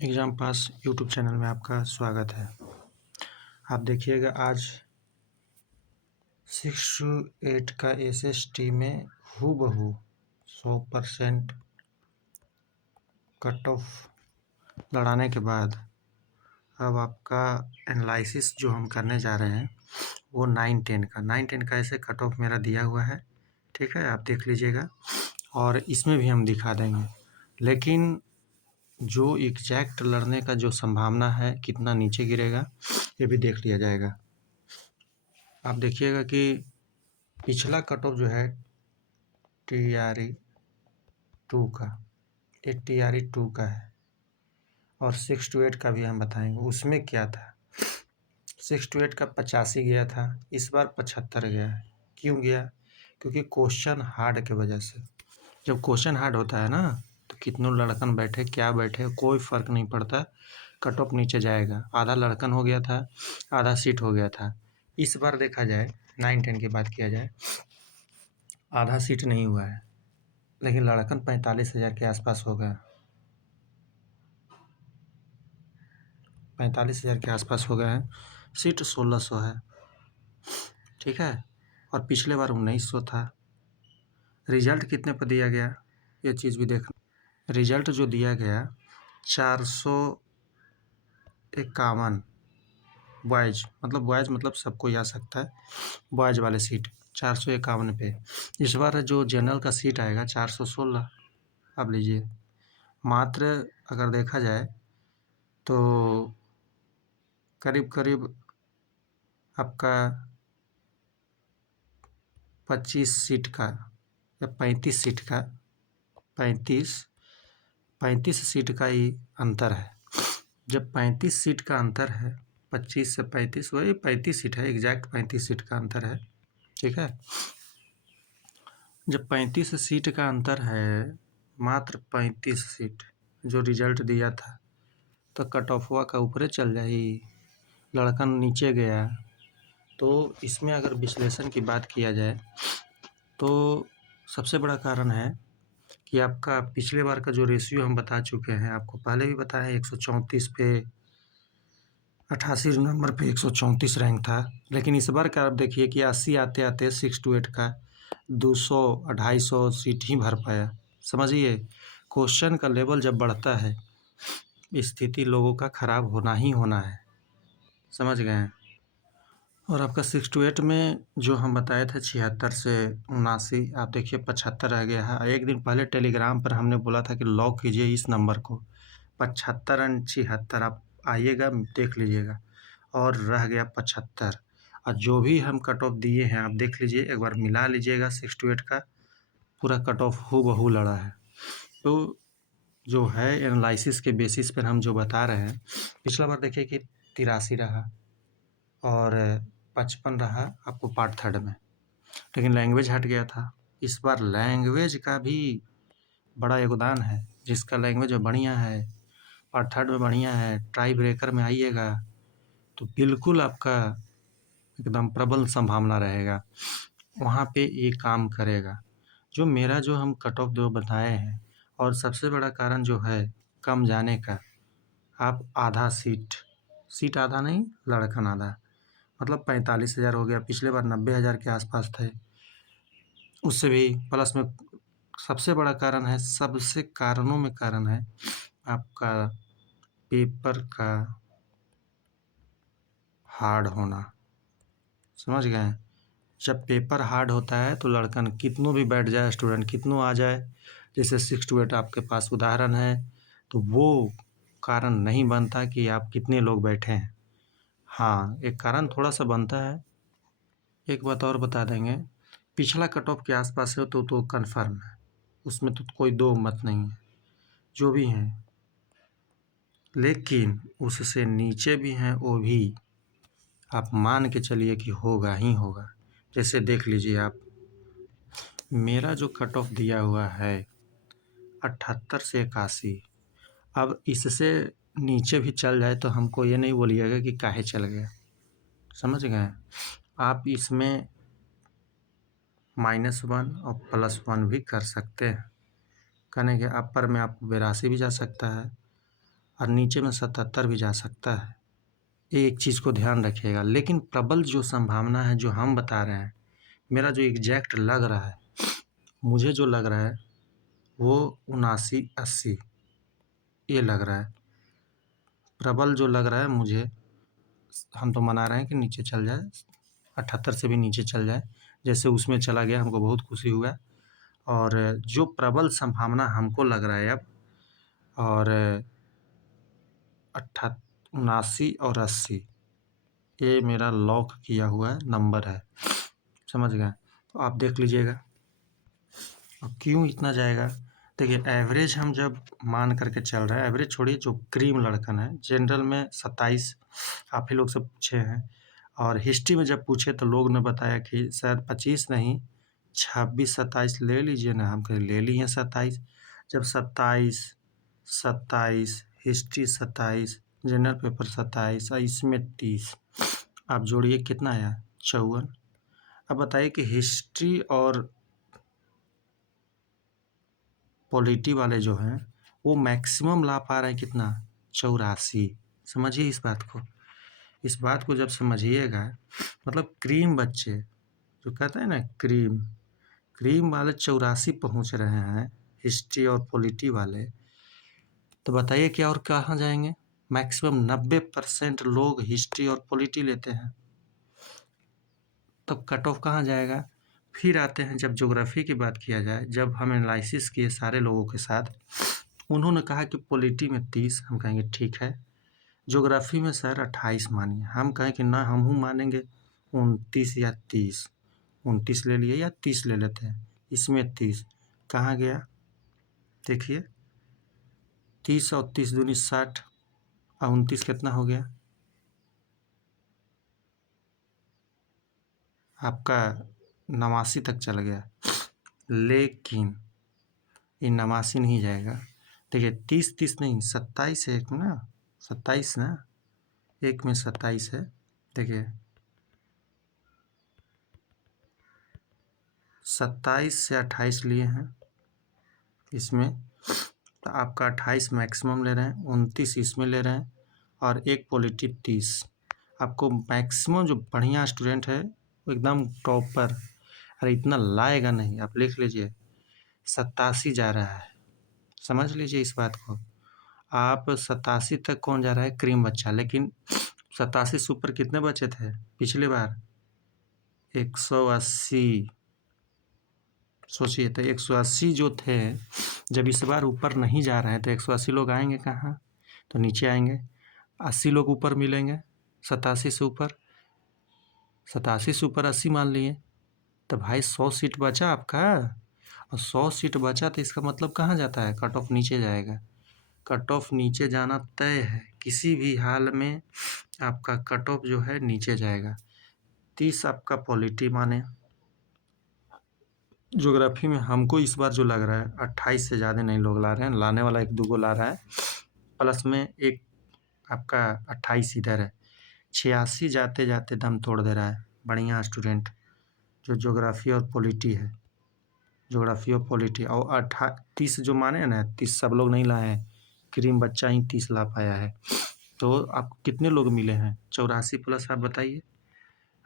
Exam pass YouTube channel में आपका स्वागत है। आप देखिएगा आज 6 to 8 का एसएसटी में हूबहू 100% कट ऑफ लड़ाने के बाद अब आपका एनालिसिस जो हम करने जा रहे हैं वो 9-10 का ऐसे कट ऑफ मेरा दिया हुआ है। ठीक है, आप देख लीजिएगा और इसमें भी हम दिखा देंगे, लेकिन जो एग्जैक्ट लड़ने का जो संभावना है कितना नीचे गिरेगा ये भी देख लिया जाएगा। आप देखिएगा कि पिछला कट ऑफ जो है TRE 2 का, ये TRE 2 का है और 6 to 8 का भी हम बताएंगे। उसमें क्या था, 6 to 8 का 85 गया था, इस बार 75 गया है। क्यों गया? क्योंकि क्वेश्चन हार्ड के वजह से। जब क्वेश्चन हार्ड होता है ना तो कितनों लड़कन बैठे क्या बैठे कोई फ़र्क नहीं पड़ता, कट ऑफ नीचे जाएगा। आधा लड़कन हो गया था, आधा सीट हो गया था। इस बार देखा जाए 9-10 की बात किया जाए, आधा सीट नहीं हुआ है, लेकिन लड़कन 45,000 के आसपास हो गया। 45,000 के आसपास हो गया है, सीट 1600 है। ठीक है, और पिछले बार 1900 था। रिजल्ट कितने पर दिया गया ये चीज़ भी देखना। रिजल्ट जो दिया गया 451 बॉयज़, मतलब बॉयज़ मतलब सबको आ सकता है, बॉयज़ वाले सीट 451 पे। इस बार जो जनरल का सीट आएगा 416। अब लीजिए, मात्र अगर देखा जाए तो करीब करीब आपका 25 सीट का या 35 सीट का, 35 सीट का ही अंतर है। जब 35 सीट का अंतर है, 25 से 35, वही 35 सीट है, एग्जैक्ट 35 सीट का अंतर है। ठीक है, जब 35 सीट का अंतर है, मात्र 35 सीट जो रिजल्ट दिया था, तो कट ऑफ हुआ का ऊपरे चल जाए, लड़कन नीचे गया। तो इसमें अगर विश्लेषण की बात किया जाए तो सबसे बड़ा कारण है कि आपका पिछले बार का जो रेशियो हम बता चुके हैं, आपको पहले भी बताया, 134 पे 88 नंबर पे 134 रैंक था। लेकिन इस बार का आप देखिए कि 80 आते आते 6 to 8 का 200-250 सीट ही भर पाया। समझिए, क्वेश्चन का लेवल जब बढ़ता है, स्थिति लोगों का खराब होना ही होना है। समझ गए हैं। और आपका 6 to 8 में जो हम बताए थे 76 से 79, आप देखिए 75 रह गया है। एक दिन पहले टेलीग्राम पर हमने बोला था कि लॉक कीजिए इस नंबर को, 75 एंड 76। आप आइएगा देख लीजिएगा, और रह गया 75। और जो भी हम कट ऑफ दिए हैं आप देख लीजिए, एक बार मिला लीजिएगा। 6 to 8 का पूरा कट ऑफ हूबहू लड़ा है। तो जो है एनालिसिस के बेसिस पर हम जो बता रहे हैं, पिछला बार देखिए कि 83 रहा और 55 रहा आपको पार्ट थर्ड में, लेकिन लैंग्वेज हट गया था। इस बार लैंग्वेज का भी बड़ा योगदान है। जिसका लैंग्वेज बढ़िया है, पार्ट थर्ड में बढ़िया है, ट्राई ब्रेकर में आइएगा तो बिल्कुल आपका एकदम प्रबल संभावना रहेगा, वहाँ पे ये काम करेगा। जो मेरा जो हम कट ऑफ जो बताए हैं, और सबसे बड़ा कारण जो है कम जाने का, आप आधा सीट आधा नहीं, लड़कन आधा, मतलब 45,000 हो गया। पिछले बार 90,000 के आसपास थे, उससे भी प्लस में। सबसे बड़ा कारण है, सबसे कारणों में कारण है आपका पेपर का हार्ड होना। समझ गए? जब पेपर हार्ड होता है तो लड़कन कितनों भी बैठ जाए, स्टूडेंट कितनों आ जाए, जैसे 6 to 8 आपके पास उदाहरण है, तो वो कारण नहीं बनता कि आप कितने लोग बैठे हैं। हाँ, एक कारण थोड़ा सा बनता है। एक बात और बता देंगे, पिछला कट ऑफ के आसपास है तो कन्फर्म है, उसमें तो कोई दो मत नहीं है, जो भी हैं। लेकिन उससे नीचे भी हैं, वो भी आप मान के चलिए कि होगा ही होगा। जैसे देख लीजिए आप, मेरा जो कट ऑफ दिया हुआ है 78 से 81, अब इससे नीचे भी चल जाए तो हमको ये नहीं बोलिएगा कि काहे चल गया। समझ गए? आप इसमें -1 और +1 भी कर सकते हैं। कहने के अपर में आपको 82 भी जा सकता है, और नीचे में 77 भी जा सकता है। एक चीज़ को ध्यान रखिएगा। लेकिन प्रबल जो संभावना है जो हम बता रहे हैं, मेरा जो एग्जैक्ट लग रहा है, मुझे जो लग रहा है वो 79-80 ये लग रहा है। प्रबल जो लग रहा है मुझे, हम तो मना रहे हैं कि नीचे चल जाए, 78 से भी नीचे चल जाए। जैसे उसमें चला गया हमको बहुत खुशी हुआ। और जो प्रबल संभावना हमको लग रहा है अब, और 79 और 80 ये मेरा लॉक किया हुआ नंबर है, समझ गए। तो आप देख लीजिएगा। और क्यों इतना जाएगा, देखिए एवरेज हम जब मान करके चल रहे हैं, एवरेज छोड़िए, जो क्रीम लड़कन है जनरल में 27 आप ही लोग से पूछे हैं। और हिस्ट्री में जब पूछे तो लोग ने बताया कि सर 25 नहीं 26-27 ले लीजिए ना। हम कहे ले लिए 27। जब 27 हिस्ट्री 27 जनरल पेपर 27 और इसमें 30, आप जोड़िए कितना आया 54। अब बताइए कि हिस्ट्री और पॉलिटी वाले जो हैं वो मैक्सिमम ला पा रहे हैं कितना 84। समझिए इस बात को। इस बात को जब समझिएगा, मतलब क्रीम बच्चे जो कहते हैं ना क्रीम वाले 84 पहुंच रहे हैं हिस्ट्री और पॉलिटी वाले, तो बताइए क्या और कहाँ जाएंगे। मैक्सिमम 90% लोग हिस्ट्री और पॉलिटी लेते हैं, तब कट ऑफ कहाँ जाएगा। फिर आते हैं जब ज्योग्राफी की बात किया जाए, जब हम एनालिसिस किए सारे लोगों के साथ, उन्होंने कहा कि पॉलिटी में 30, हम कहेंगे ठीक है। ज्योग्राफी में सर 28 मानिए, हम कहें कि ना हम मानेंगे 29 या 30। 29 ले लिए या 30 ले लेते हैं, इसमें 30 कहाँ गया देखिए। 30 और 30 दूनी 60 और 29 कितना हो गया आपका 89 तक चल गया। लेकिन ये 89 नहीं जाएगा। देखिए 30 नहीं 27 है एक में ना, 27 ना, एक में 27 है। देखिए 27 से 28 लिए हैं इसमें, तो आपका 28 मैक्सिमम ले रहे हैं, 29 इसमें ले रहे हैं, और एक पॉलिटी 30। आपको मैक्सिमम जो बढ़िया स्टूडेंट है वो एकदम टॉपर, अरे इतना लाएगा नहीं, आप लिख लीजिए 87 जा रहा है। समझ लीजिए इस बात को। आप 87 तक कौन जा रहा है, क्रीम बच्चा। लेकिन 87 से ऊपर कितने बचे थे पिछली बार 180। सोचिए तो 180 जो थे, जब इस बार ऊपर नहीं जा रहे हैं तो 180 लोग आएंगे कहाँ, तो नीचे आएंगे। 80 लोग ऊपर मिलेंगे 87 से ऊपर, 87 से ऊपर 80 मान लिए, तो भाई 100 सीट बचा आपका। और 100 सीट बचा तो इसका मतलब कहाँ जाता है, कट ऑफ नीचे जाएगा। कट ऑफ नीचे जाना तय है, किसी भी हाल में आपका कट ऑफ जो है नीचे जाएगा। 30 आपका पॉलिटी माने। ज्योग्राफी में हमको इस बार जो लग रहा है 28 से ज़्यादा नहीं लोग ला रहे हैं, लाने वाला एक दो ला रहा है, प्लस में एक आपका 28 इधर है। 86 जाते जाते दम तोड़ दे रहा है बढ़िया स्टूडेंट जो ज्योग्राफी और पॉलिटी है। ज्योग्राफी और पॉलिटी और 30 जो माने ना, 30 सब लोग नहीं लाए हैं, क्रीम बच्चा ही 30 ला पाया है। तो आप कितने लोग मिले हैं 84 प्लस, आप बताइए,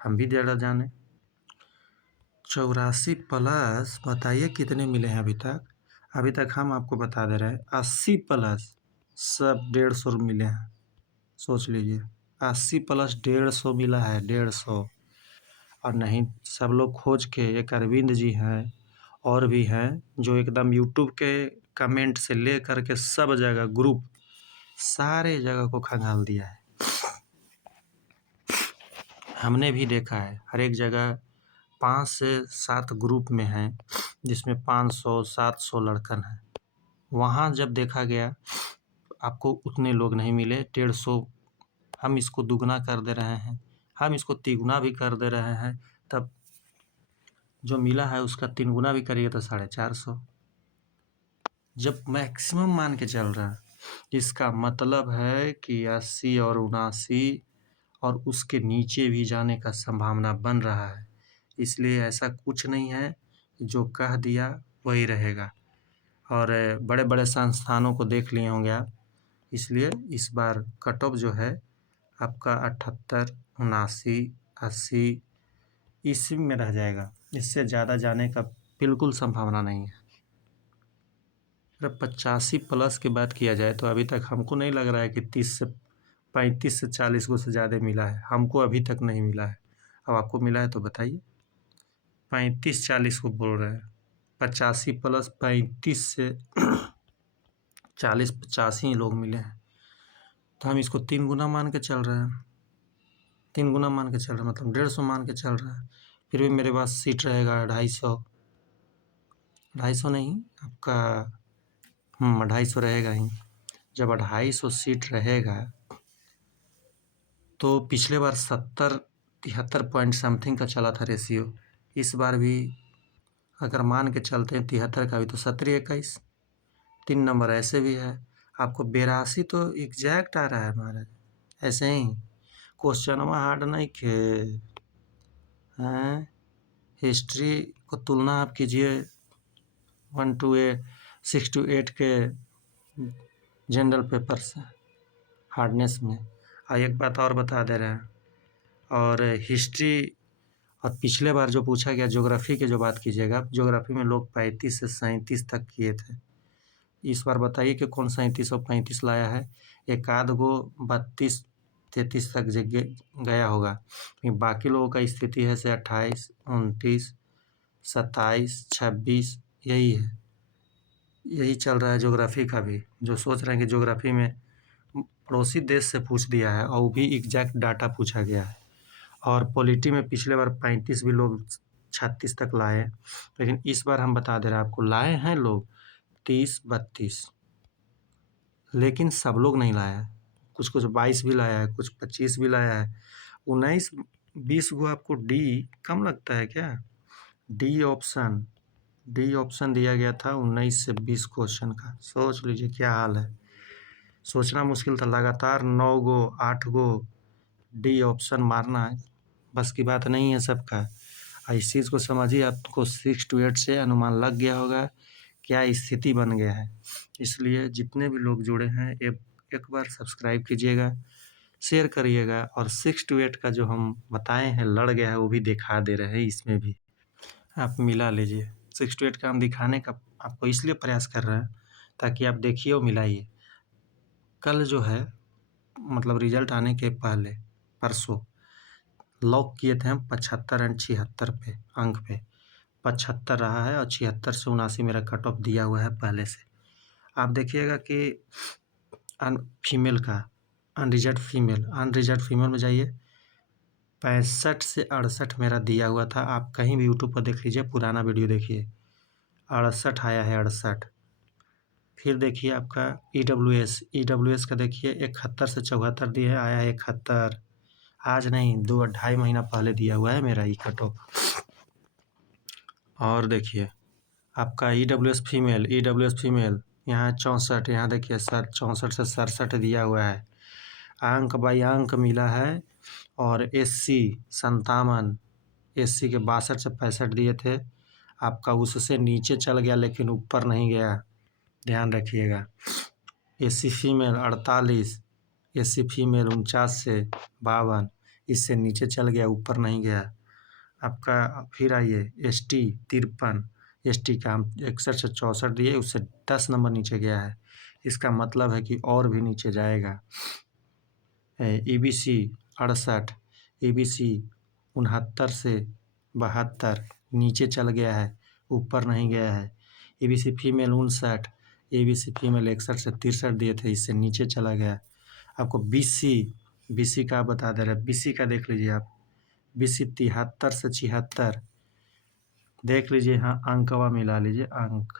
हम भी ज़्यादा जाने। 84 प्लस बताइए कितने मिले हैं अभी तक। अभी तक हम आपको बता दे रहे हैं 80 प्लस सब 150 मिले हैं। सोच लीजिए 80 प्लस 150 मिला है, 150। और नहीं सब लोग खोज के, एक अरविंद जी हैं और भी हैं जो एकदम यूट्यूब के कमेंट से ले करके सब जगह ग्रुप सारे जगह को खंगाल दिया है। हमने भी देखा है हर एक जगह 5 से 7 ग्रुप में हैं जिसमें 500-700 लड़कन हैं। वहाँ जब देखा गया आपको उतने लोग नहीं मिले, 150। हम इसको दुगना कर दे रहे हैं, हम इसको तिगुना भी कर दे रहे हैं, तब जो मिला है उसका 3 गुना भी करिए तो 450। जब मैक्सिमम मान के चल रहा है, इसका मतलब है कि 80 और 79 और उसके नीचे भी जाने का संभावना बन रहा है। इसलिए ऐसा कुछ नहीं है, जो कह दिया वही रहेगा। और बड़े बड़े संस्थानों को देख लिए होंगे आप, इसलिए इस बार कट ऑफ जो है आपका 78, 79, 80 इसी में रह जाएगा। इससे ज़्यादा जाने का बिल्कुल संभावना नहीं है। अगर 85 प्लस की बात किया जाए तो अभी तक हमको नहीं लग रहा है कि 35 से 40 को से ज़्यादा मिला है। हमको अभी तक नहीं मिला है। अब आपको मिला है तो बताइए। 35-40 को बोल रहे हैं। 85 प्लस 35 से 40-85 ही लोग मिले हैं, तो हम इसको 3 गुना मान के चल रहे हैं। 3 गुना मान के चल रहे हैं मतलब 150 मान के चल रहा है। फिर भी मेरे पास सीट रहेगा 250 नहीं आपका 250 रहेगा ही। जब 250 सीट रहेगा तो पिछले बार 73 पॉइंट समथिंग का चला था रेशियो। इस बार भी अगर मान के चलते हैं 73 का भी तो 17-21 3 नंबर ऐसे भी है। आपको 82 तो एग्जैक्ट आ रहा है महाराज, ऐसे ही क्वेश्चनवा हार्ड नहीं खे हैं। हिस्ट्री को तुलना आप कीजिए 6 to 8 के जनरल पेपर से हार्डनेस में। और एक बात और बता दे रहे हैं, और हिस्ट्री और पिछले बार जो पूछा गया ज्योग्राफी की जो बात कीजिएगा, ज्योग्राफी में लोग 35 से 37 तक किए थे। इस बार बताइए कि कौन 37 और 35 लाया है। एक आध गो 32-33 तक गया होगा। बाकी लोगों का स्थिति है से 28, 29, 27, 26 यही है। यही चल रहा है ज्योग्राफी का भी। जो सोच रहे हैं कि ज्योग्राफी में पड़ोसी देश से पूछ दिया है और वो भी एग्जैक्ट डाटा पूछा गया है। और पॉलिटी में पिछले बार 35 भी लोग 36 तक लाए, लेकिन इस बार हम बता दे रहे हैं आपको लाए हैं लोग 30-32, लेकिन सब लोग नहीं लाया है। कुछ 22 भी लाया है, कुछ 25 भी लाया है। 19-20 को आपको डी कम लगता है क्या? डी ऑप्शन दिया गया था 19 से 20 क्वेश्चन का। सोच लीजिए क्या हाल है। सोचना मुश्किल था। लगातार 9 गो 8 गो डी ऑप्शन मारना बस की बात नहीं है सबका। इस चीज़ को समझिए, आपको 6 to 8 से अनुमान लग गया होगा क्या स्थिति बन गया है। इसलिए जितने भी लोग जुड़े हैं एक बार सब्सक्राइब कीजिएगा, शेयर करिएगा, और 6 to 8 का जो हम बताए हैं लड़ गया है वो भी दिखा दे रहे हैं। इसमें भी आप मिला लीजिए। 6 to 8 का हम दिखाने का आपको इसलिए प्रयास कर रहे हैं ताकि आप देखिए और मिलाइए। कल जो है मतलब रिजल्ट आने के पहले परसों लॉक किए थे हम 75 एंड 76 पे अंक पे। 75 रहा है और 76 से 79 मेरा कट ऑफ दिया हुआ है पहले से। आप देखिएगा कि फीमेल का अनरिजर्व फीमेल में जाइए, 65 से 68 मेरा दिया हुआ था। आप कहीं भी यूट्यूब पर देख लीजिए, पुराना वीडियो देखिए, 68 आया है 68। फिर देखिए आपका EWS का देखिए 71 से 74 दिए है, आया है 71। आज नहीं 2-2.5 महीना पहले दिया हुआ है मेरा ये कट ऑफ। और देखिए आपका EWS फीमेल यहाँ 64, यहाँ देखिए 64 से 67 दिया हुआ है। अंक बाई अंक मिला है। और SC 57, SC के 62 से 65 दिए थे। आपका उससे नीचे चल गया लेकिन ऊपर नहीं गया, ध्यान रखिएगा। SC फीमेल 48, SC फीमेल 49 से 52, इससे नीचे चल गया, ऊपर नहीं गया। आपका फिर आइए ST 53, ST का हम 61 से 64 दिए, उससे 10 नंबर नीचे गया है। इसका मतलब है कि और भी नीचे जाएगा। EBC 68, EBC 69 से 72 नीचे चल गया है, ऊपर नहीं गया है। EBC फीमेल 59, EBC फीमेल 61 से 63 दिए थे, इससे नीचे चला गया। आपको BC का बता दे रहे हैं, BC का देख लीजिए आप, BC 73 से 76 देख लीजिए। हाँ अंकवा मिला लीजिए, अंक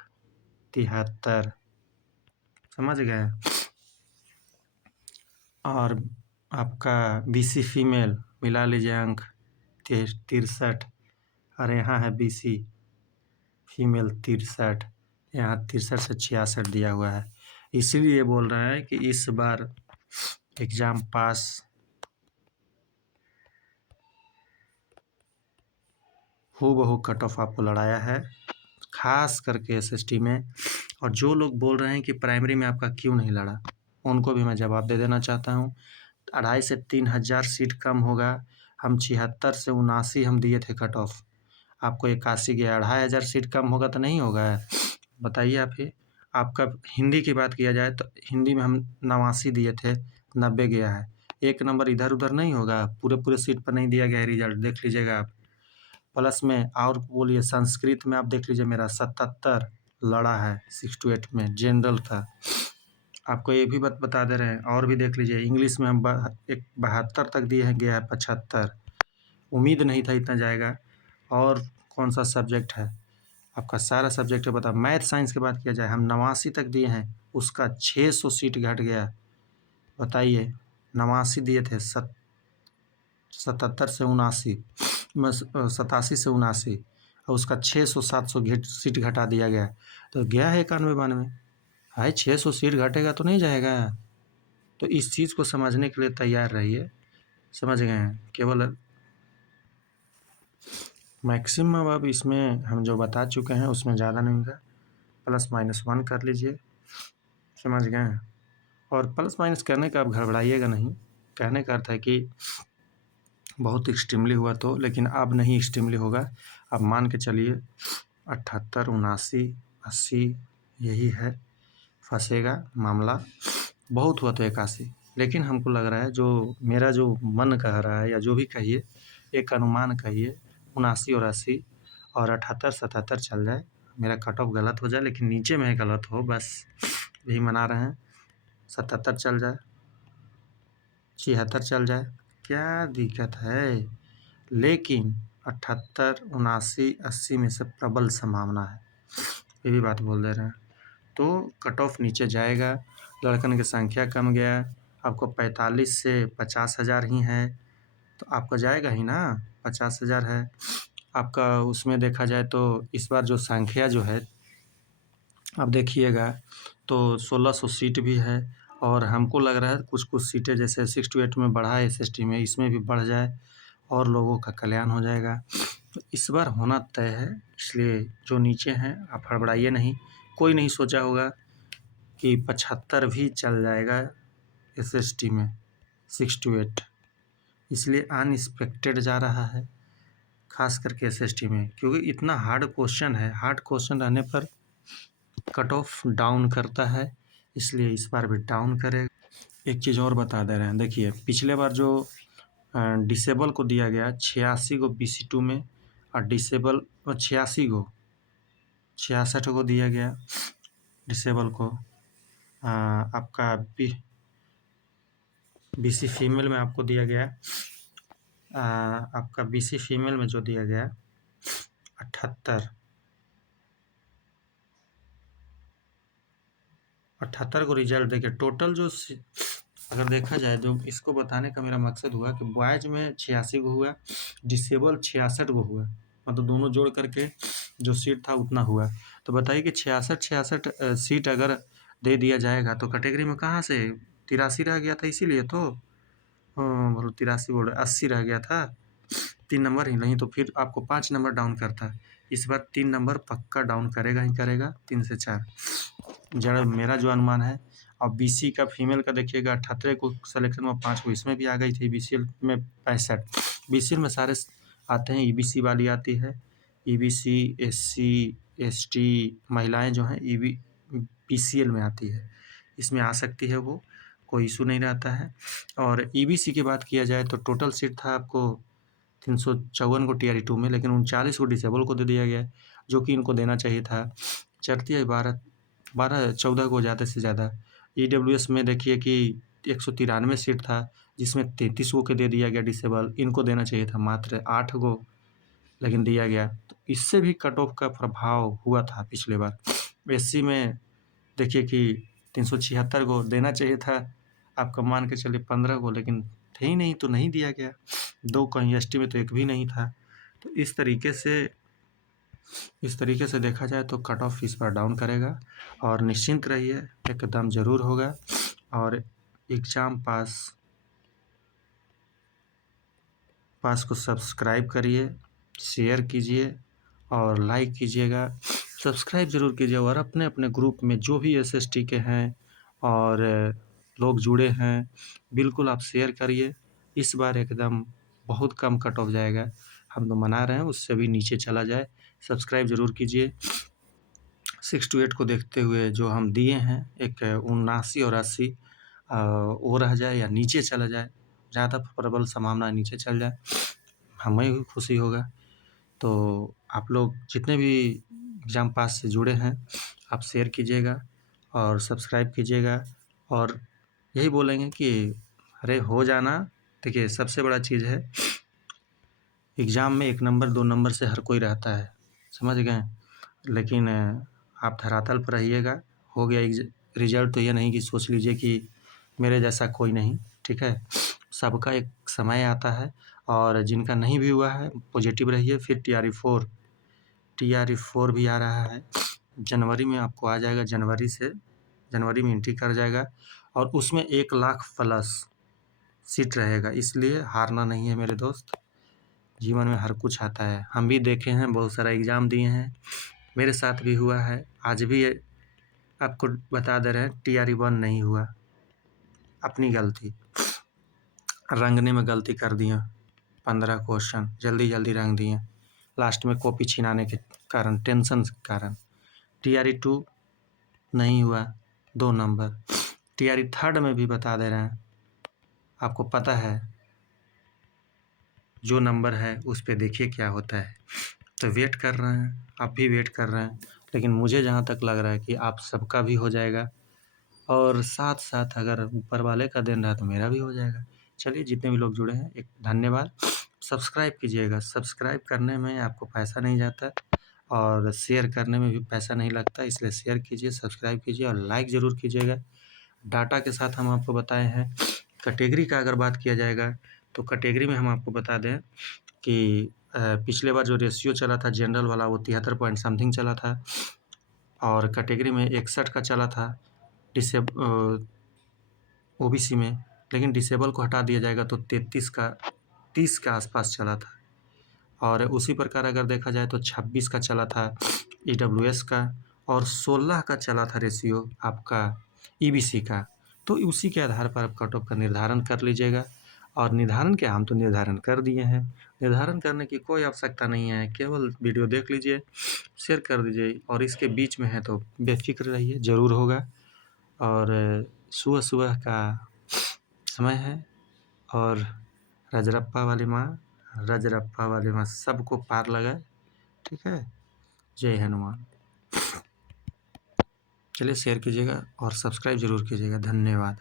73, समझ गए। और आपका BC फीमेल मिला लीजिए, अंक 63। और यहाँ है BC फीमेल 63, यहाँ 63 से 66 दिया हुआ है। इसीलिए बोल रहा है कि इस बार एग्ज़ाम पास हूबहू कट ऑफ आपको लड़ाया है, खास करके SST में। और जो लोग बोल रहे हैं कि प्राइमरी में आपका क्यों नहीं लड़ा, उनको भी मैं जवाब दे देना चाहता हूँ। 2,500 से 3,000 सीट कम होगा। हम 76 से 79 हम दिए थे कट ऑफ, आपको 81 गया। 2,500 सीट कम होगा तो नहीं होगा, बताइए आप ही। आपका हिंदी की बात किया जाए तो हिंदी में हम 89 दिए थे, 90 गया है। 1 नंबर इधर उधर नहीं होगा, पूरे सीट पर नहीं दिया गया है रिजल्ट, देख लीजिएगा आप। प्लस में और बोलिए, संस्कृत में आप देख लीजिए मेरा 77 लड़ा है 6 to 8 में, जनरल था। आपको ये भी बता दे रहे हैं, और भी देख लीजिए। इंग्लिश में हम 72 तक दिए हैं, गया है 75। उम्मीद नहीं था इतना जाएगा। और कौन सा सब्जेक्ट है आपका, सारा सब्जेक्ट है बता। मैथ साइंस की बात किया जाए, हम 89 तक दिए हैं, उसका 600 सीट घट गया। बताइए, 89 दिए थे, 77 से 79, 87 से 79, और उसका 600-700 सीट घटा दिया गया, तो गया है 91-92। भाई 600 सीट घटेगा तो नहीं जाएगा। तो इस चीज़ को समझने के लिए तैयार रहिए, समझ गए हैं। केवल मैक्सिमम अब इसमें हम जो बता चुके हैं उसमें ज़्यादा नहीं होगा, +-1 कर लीजिए, समझ गए हैं। और प्लस माइनस करने का आप घबराइएगा नहीं, कहने का अर्थ है कि बहुत एक्सट्रीमली हुआ तो, लेकिन अब नहीं एक्सट्रीमली होगा। अब मान के चलिए 78, 79, 80 यही है, फंसेगा मामला। बहुत हुआ तो 81, लेकिन हमको लग रहा है, जो मेरा जो मन कह रहा है, या जो भी कहिए, एक अनुमान कहिए, 79 और 80 और 78, 77 चल जाए। मेरा कट ऑफ गलत हो जाए, लेकिन नीचे में गलत हो, बस यही मना रहे हैं। 77 चल जाए, 76 चल जाए, क्या दिक्कत है। लेकिन 78, 79, 80 में से प्रबल संभावना है, ये भी बात बोल दे रहे हैं। तो कट ऑफ नीचे जाएगा, लड़कन की संख्या कम गया, आपको 45 से 50,000 ही है, तो आपका जाएगा ही ना, 50,000 है आपका। उसमें देखा जाए तो इस बार जो संख्या जो है आप देखिएगा तो 1600 सीट भी है, और हमको लग रहा है कुछ सीटें जैसे 6 to 8 में बढ़ा है, SST में, इसमें भी बढ़ जाए और लोगों का कल्याण हो जाएगा। तो इस बार होना तय है, इसलिए जो नीचे हैं आप हड़बड़ाइए नहीं। कोई नहीं सोचा होगा कि 75 भी चल जाएगा SST में 6 to 8, इसलिए अनएक्सपेक्टेड जा रहा है, खास करके SST में, क्योंकि इतना हार्ड क्वेश्चन है। हार्ड क्वेश्चन रहने पर कट ऑफ डाउन करता है, इसलिए इस बार भी डाउन करेगा। एक चीज़ और बता दे रहे हैं, देखिए पिछले बार जो डिसेबल को दिया गया 86 को BC2 में, और डिसेबल 86 को 66 को दिया गया डिसेबल को। आपका BC फीमेल में आपको दिया गया, आपका BC फीमेल में जो दिया गया 78 को रिजल्ट देखिए। टोटल जो अगर देखा जाए, जो इसको बताने का मेरा मकसद हुआ कि बॉयज में 86 को हुआ, डिसेबल 66 को हुआ, मतलब दोनों जोड़ करके जो सीट था उतना हुआ। तो बताइए कि 66 सीट अगर दे दिया जाएगा तो कैटेगरी में कहाँ से 83 रह गया था, इसीलिए तो बोलो 83 बोल रहे, 80 रह गया था, 3 नंबर ही, नहीं तो फिर आपको 5 नंबर डाउन करता। इस बार 3 नंबर पक्का डाउन करेगा ही करेगा, 3 से 4 जरा मेरा जो अनुमान है। और BC का फीमेल का देखिएगा, 78 को सिलेक्शन में 5 को इसमें भी आ गई थी, BCL में 65। BCL में सारे आते हैं, EBC वाली आती है, EBC, SC, ST महिलाएं जो हैं PCL में आती है, इसमें आ सकती है, वो कोई इशू नहीं रहता है। और EBC की बात किया जाए तो टोटल सीट था आपको 354 को TRE 2 में, लेकिन 39 को डिसेबल को दे दिया गया, जो कि इनको देना चाहिए था। चढ़ती है 14 को ज़्यादा से ज़्यादा। EWS में देखिए कि 193 सीट था, जिसमें 33 को के दे दिया गया डिसेबल, इनको देना चाहिए था मात्र 8 को, लेकिन दिया गया। तो इससे भी कट ऑफ का प्रभाव हुआ था पिछले बार। SC में देखिए कि 376 को देना चाहिए था, आपका मान के चलिए 15 को, लेकिन थे ही नहीं तो नहीं दिया गया। 2 कहीं ST में तो 1 भी नहीं था। तो इस तरीके से देखा जाए तो कट ऑफ इस बार डाउन करेगा, और निश्चिंत रहिए, एकदम ज़रूर होगा। और एग्ज़ाम पास को सब्सक्राइब करिए, शेयर कीजिए और लाइक कीजिएगा। सब्सक्राइब ज़रूर कीजिए, और अपने अपने ग्रुप में जो भी SST के हैं और लोग जुड़े हैं, बिल्कुल आप शेयर करिए। इस बार एकदम बहुत कम कट ऑफ जाएगा, हम तो मना रहे हैं, उससे भी नीचे चला जाए। सब्सक्राइब ज़रूर कीजिए। 6 to 8 को देखते हुए जो हम दिए हैं, एक 79 और 80 वो रह जाए या नीचे चला जाए, ज़्यादा प्रबल संभावना है नीचे चल जाए, हमें भी खुशी होगा। तो आप लोग जितने भी एग्ज़ाम पास से जुड़े हैं, आप शेयर कीजिएगा और सब्सक्राइब कीजिएगा, और यही बोलेंगे कि अरे हो जाना। देखिए, सबसे बड़ा चीज़ है, एग्ज़ाम में 1 नंबर 2 नंबर से हर कोई रहता है, समझ गए? लेकिन आप धरातल पर रहिएगा। हो गया रिजल्ट, तो ये नहीं कि सोच लीजिए कि मेरे जैसा कोई नहीं, ठीक है? सबका एक समय आता है, और जिनका नहीं भी हुआ है पॉजिटिव रहिए। फिर TRE4 भी आ रहा है, जनवरी में आपको आ जाएगा। जनवरी में एंट्री कर जाएगा, और उसमें 1 लाख प्लस सीट रहेगा। इसलिए हारना नहीं है मेरे दोस्त, जीवन में हर कुछ आता है। हम भी देखे हैं, बहुत सारा एग्ज़ाम दिए हैं, मेरे साथ भी हुआ है। आज भी आपको बता दे रहे हैं, TRE1 नहीं हुआ, अपनी गलती, रंगने में गलती कर दिए। 15 क्वेश्चन जल्दी रंग दिए, लास्ट में कॉपी छिनाने के कारण, टेंशन के कारण। TRE2 नहीं हुआ, 2 नंबर। TRE3 में भी बता दे रहे हैं, आपको पता है जो नंबर है उस पे देखिए क्या होता है। तो वेट कर रहे हैं, आप भी वेट कर रहे हैं, लेकिन मुझे जहाँ तक लग रहा है कि आप सबका भी हो जाएगा, और साथ साथ अगर ऊपर वाले का देन रहा तो मेरा भी हो जाएगा। चलिए, जितने भी लोग जुड़े हैं, एक धन्यवाद। सब्सक्राइब कीजिएगा, सब्सक्राइब करने में आपको पैसा नहीं जाता, और शेयर करने में भी पैसा नहीं लगता, इसलिए शेयर कीजिए, सब्सक्राइब कीजिए, और लाइक ज़रूर कीजिएगा। डाटा के साथ हम आपको बताए हैं। कैटेगरी का अगर बात किया जाएगा, तो कैटेगरी में हम आपको बता दें कि पिछले बार जो रेशियो चला था जनरल वाला, वो 73 पॉइंट समथिंग चला था, और कैटेगरी में 61 का चला था OBC में। लेकिन डिसेबल को हटा दिया जाएगा तो 30 के आसपास चला था। और उसी प्रकार अगर देखा जाए तो 26 का चला था EWS का, और 16 का चला था रेशियो आपका EBC का। तो उसी के आधार पर आप कट ऑफ का निर्धारण कर लीजिएगा। और निर्धारण क्या, हम तो निर्धारण कर दिए हैं, निर्धारण करने की कोई आवश्यकता नहीं है, केवल वीडियो देख लीजिए, शेयर कर दीजिए, और इसके बीच में है तो बेफिक्र रहिए, ज़रूर होगा। और सुबह का समय है, और रजरप्पा वाली माँ सबको पार लगाए, ठीक है? जय हनुमान। चलिए, शेयर कीजिएगा और सब्सक्राइब ज़रूर कीजिएगा। धन्यवाद।